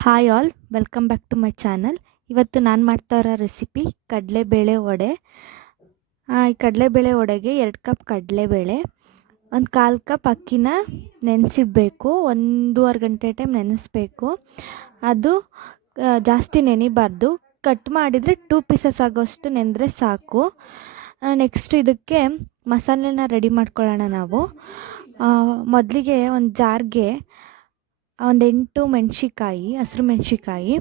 Hi all welcome back to my channel ಇವತ್ತು ನಾನು ಮಾಡ್ತಾ ಇರೋ ರೆಸಿಪಿ ಕಡಲೆಬೇಳೆ ವಡೆ. ಈ ಕಡಲೆಬೇಳೆ ವಡೆಗೆ ಎರಡು ಕಪ್ ಕಡಲೆಬೇಳೆ, ಒಂದು ಕಾಲು ಕಪ್ ಅಕ್ಕಿನ ನೆನೆಸಿಡಬೇಕು, ಒಂದೂವರೆ ಗಂಟೆ ಟೈಮ್ ನೆನೆಸ್ಬೇಕು. ಅದು ಜಾಸ್ತಿ ನೆನಿಬಾರ್ದು. ಕಟ್ ಮಾಡಿದರೆ ಟೂ ಪೀಸಸ್ ಆಗೋಷ್ಟು ನೆನೆದ್ರೆ ಸಾಕು. ನೆಕ್ಸ್ಟ್ ಇದಕ್ಕೆ ಮಸಾಲೆನ ರೆಡಿ ಮಾಡ್ಕೊಳ್ಳೋಣ ನಾವು. ಮೊದಲಿಗೆ ಒಂದು ಜಾರ್ಗೆ ಒಂದು ಎಂಟು ಮೆಣಸಿಕಾಯಿ ಹಸಿರು ಮೆಣಸಿಕಾಯಿ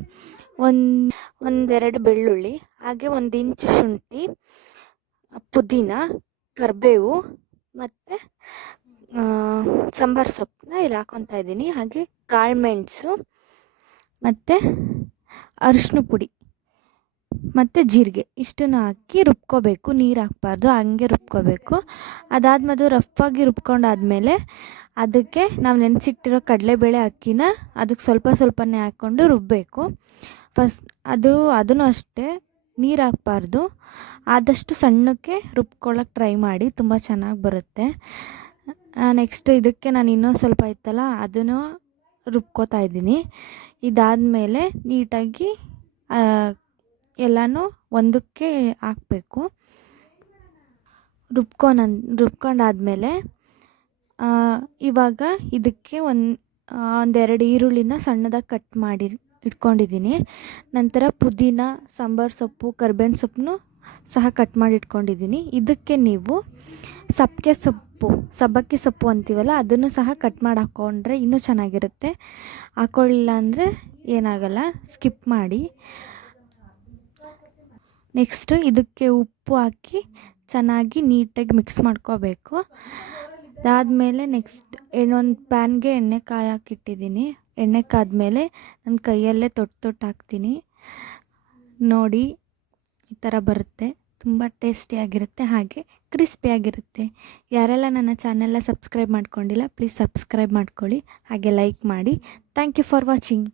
ಒಂದು, ಒಂದೆರಡು ಬೆಳ್ಳುಳ್ಳಿ, ಹಾಗೆ ಒಂದು ಇಂಚು ಶುಂಠಿ, ಪುದೀನ, ಕರಿಬೇವು ಮತ್ತು ಸಾಂಬಾರು ಸೊಪ್ಪನ್ನ ಇಲ್ಲಿ ಹಾಕೊತಾ ಇದ್ದೀನಿ. ಹಾಗೆ ಕಾಳುಮೆಣಸು ಮತ್ತು ಅರಿಶಿನ ಪುಡಿ. ಮತ್ತು ಜೀರಿಗೆ ಇಷ್ಟನ್ನು ಹಾಕಿ ರುಬ್ಕೋಬೇಕು. ನೀರು ಹಾಕ್ಬಾರ್ದು, ಹಂಗೆ ರುಬ್ಕೋಬೇಕು. ಅದಾದ್ಮೇಲೆ ರಫಾಗಿ ರುಬ್ಕೊಂಡಾದ್ಮೇಲೆ ಅದಕ್ಕೆ ನಾವು ನೆನೆಸಿಟ್ಟಿರೋ ಕಡಲೆಬೇಳೆ ಅಕ್ಕಿನ ಅದಕ್ಕೆ ಸ್ವಲ್ಪ ಸ್ವಲ್ಪನೇ ಹಾಕ್ಕೊಂಡು ರುಬ್ಬಬೇಕು ಫಸ್ಟ್ ಅದು, ಅದನ್ನು ಅಷ್ಟೇ ನೀರು ಹಾಕ್ಬಾರ್ದು. ಆದಷ್ಟು ಸಣ್ಣಕ್ಕೆ ರುಬ್ಕೊಳ್ಳೋಕೆ ಟ್ರೈ ಮಾಡಿ, ತುಂಬ ಚೆನ್ನಾಗಿ ಬರುತ್ತೆ. ನೆಕ್ಸ್ಟ್ ಇದಕ್ಕೆ ನಾನು ಇನ್ನೊಂದು ಸ್ವಲ್ಪ ಇತ್ತಲ್ಲ ಅದನ್ನು ರುಬ್ಕೋತಾ ಇದ್ದೀನಿ. ಇದಾದಮೇಲೆ ನೀಟಾಗಿ ಎಲ್ಲನೂ ಒಂದಕ್ಕೆ ಹಾಕಬೇಕು. ರುಬ್ಕೊನನ್ ರುಬ್ಕೊಂಡಾದ್ಮೇಲೆ ಇವಾಗ ಇದಕ್ಕೆ ಒಂದು ಒಂದೆರಡು ಈರುಳ್ಳಿನ ಸಣ್ಣದಾಗಿ ಕಟ್ ಮಾಡಿ ಇಟ್ಕೊಂಡಿದ್ದೀನಿ ನಂತರ ಪುದೀನ, ಸಾಂಬಾರು ಸೊಪ್ಪು, ಕರ್ಬೇವಿನ ಸೊಪ್ಪನ್ನು ಸಹ ಕಟ್ ಮಾಡಿ ಇಟ್ಕೊಂಡಿದ್ದೀನಿ ಇದಕ್ಕೆ ನೀವು ಸಬ್ಬಕ್ಕೆ ಸೊಪ್ಪು, ಸಬ್ಬಕ್ಕಿ ಸೊಪ್ಪು ಅಂತೀವಲ್ಲ, ಅದನ್ನು ಸಹ ಕಟ್ ಮಾಡಿ ಹಾಕ್ಕೊಂಡ್ರೆ ಇನ್ನೂ ಚೆನ್ನಾಗಿರುತ್ತೆ. ಹಾಕ್ಕೊಳ್ಳಿಲ್ಲ ಅಂದರೆ ಏನಾಗಲ್ಲ, ಸ್ಕಿಪ್ ಮಾಡಿ. ನೆಕ್ಸ್ಟು ಇದಕ್ಕೆ ಉಪ್ಪು ಹಾಕಿ ಚೆನ್ನಾಗಿ ನೀಟಾಗಿ ಮಿಕ್ಸ್ ಮಾಡ್ಕೋಬೇಕು. ಅದಾದಮೇಲೆ ನೆಕ್ಸ್ಟ್ ಇನ್ನೊಂದು ಪ್ಯಾನ್ಗೆ ಎಣ್ಣೆ ಕಾಯಾಕಿಟ್ಟಿದ್ದೀನಿ ಎಣ್ಣೆ ಕಾದ್ಮೇಲೆ ನನ್ನ ಕೈಯಲ್ಲೇ ತೊಟ್ಟು ತೊಟ್ಟು ಹಾಕ್ತೀನಿ. ನೋಡಿ, ಈ ಥರ ಬರುತ್ತೆ. ತುಂಬ ಟೇಸ್ಟಿಯಾಗಿರುತ್ತೆ ಹಾಗೆ ಕ್ರಿಸ್ಪಿಯಾಗಿರುತ್ತೆ ಯಾರೆಲ್ಲ ನನ್ನ ಚಾನೆಲ್ನ ಸಬ್ಸ್ಕ್ರೈಬ್ ಮಾಡ್ಕೊಂಡಿಲ್ಲ ಪ್ಲೀಸ್ ಸಬ್ಸ್ಕ್ರೈಬ್ ಮಾಡ್ಕೊಳ್ಳಿ. ಹಾಗೆ ಲೈಕ್ ಮಾಡಿ. Thank you for watching